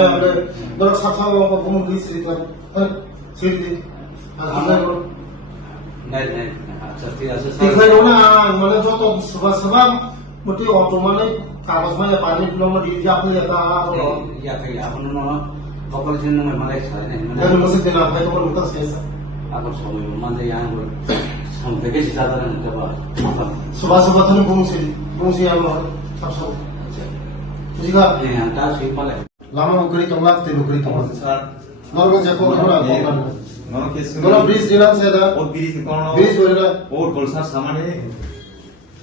ভাই আমরা ধরো সাথে ভ্রমণ দিয়েছি সেটি আচ্ছা ঠিক আছে না মানে যত সুবা সুবা মোটি অটো মানে কাগজ মানে পানি প্লম ডিজি আপনি এটা ya kayak apa nama bakal jenuh Malaysia ini dan mesti দিলাম ভাই তোমার মত শেষ aku সময় মানে yang sampai ke sisa dan coba সুবা সুবা তুমি বংশী আমরা সব বুঝিবা yang tak sih paling Lama গরি তোমরা তে গরি তোমরা স্যার নরগ যাকো আমরা নন কেস নরগ ব্রিজ দিলাম সেটা ও ব্রিজ কোন ব্রিজ বলে ও গোলসার সামনে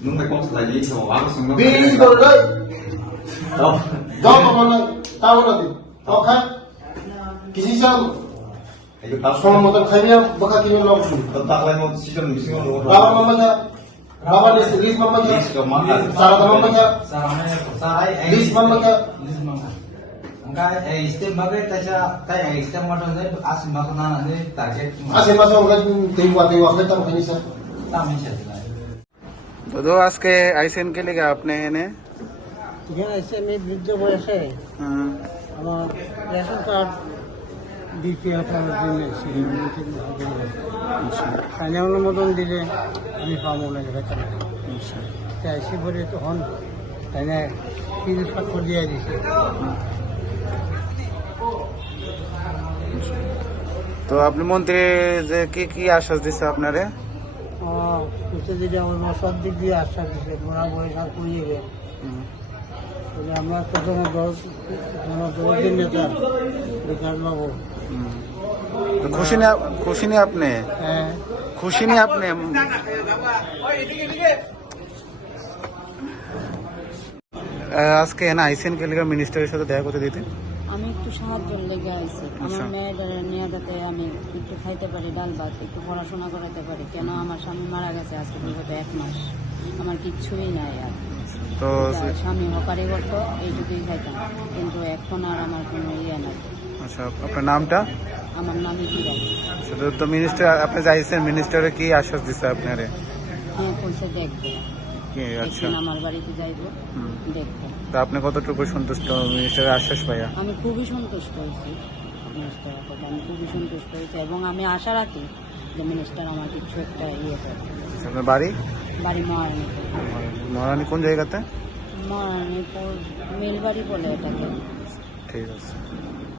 নুমে কম সাইলি তো আগে সঙ্গে ব্রিজ বলে দাও মানে তাও না দি ওখা কিছু চাল এই তো তার সময় মতো খাইয়া বকা কিনে লাভ শুরু তাকলাই মত সিজন মিসিং হলো বাবা মামা যা বাবা নে সিরিজ মামা যা সারা মামা যা লিস্ট মামা যা Step bagai tanya step macam ni asim makanan ni target আসে মাসে আমরা তেইবা খেতাম খাইনি স্যার tamin siya. तो दो आज के आईसीएन के लिए आपने इन्हें এখানে এসে আমি বৃদ্ধ বয়সে আমার রেশন কার্ড বিপিএল করার জন্য স্থানীয় অনুমোদন দিলে আমি পাবো না বেতন তাই এসে পরে তখন তাই না কিছু স্বাক্ষর দিয়ে দিছে तो अपने मंत्री যে কি আশ্বাস দিছে আপনারে কিছু দিলে আমার সব দিক দিয়ে আশ্বাস দিচ্ছে ওরা বয়স আর করিয়ে গেছে আমরা তো দশ দিন নেতা বিকাশ বাবু तो खुशी नहीं आपने হ্যাঁ खुशी नहीं आपने আজকে না আইসিএন কে লিগে মিনিস্টারের সাথে দেখা করতে দিতে আমি একটু সাহায্যের লেগে আইছি আমার মেয়েদের নিয়ে যাতে আমি একটু খাইতে পারি ডাল ভাত একটু পড়াশোনা করাতে পারি কেন আমার স্বামী মারা গেছে আজকে পর্যন্ত 1 মাস আমার কিচ্ছুই নাই আর তো স্বামী হকারি করতো এইটুকুই খাইতাম কিন্তু এখন আর আমার কোনো ইয়ে নাই আচ্ছা আপনার নামটা আমার নামই কি সেটা তো মিনিস্টার আপনি যাইছেন মিনিস্টারে কি আশ্বাস দিছে আপনারে হ্যাঁ কইছে দেখবে কি আচ্ছা একদিন আমার বাড়িতে যাইবো দেখবে তো আপনি কতটুকু সন্তুষ্ট মিনিস্টারের আশ্বাস পাইয়া আমি খুবই সন্তুষ্ট হয়েছি মিনিস্টার কথা আমি খুবই সন্তুষ্ট হয়েছি এবং আমি আশা রাখি যে মিনিস্টার আমার কিছু একটা ইয়ে করে আপনার বাড়ি বাড়ি মহারানীতে মহারানী কোন জায়গাতে মহারানীপুর মিলবাড়ি বলে এটাকে ঠিক আছে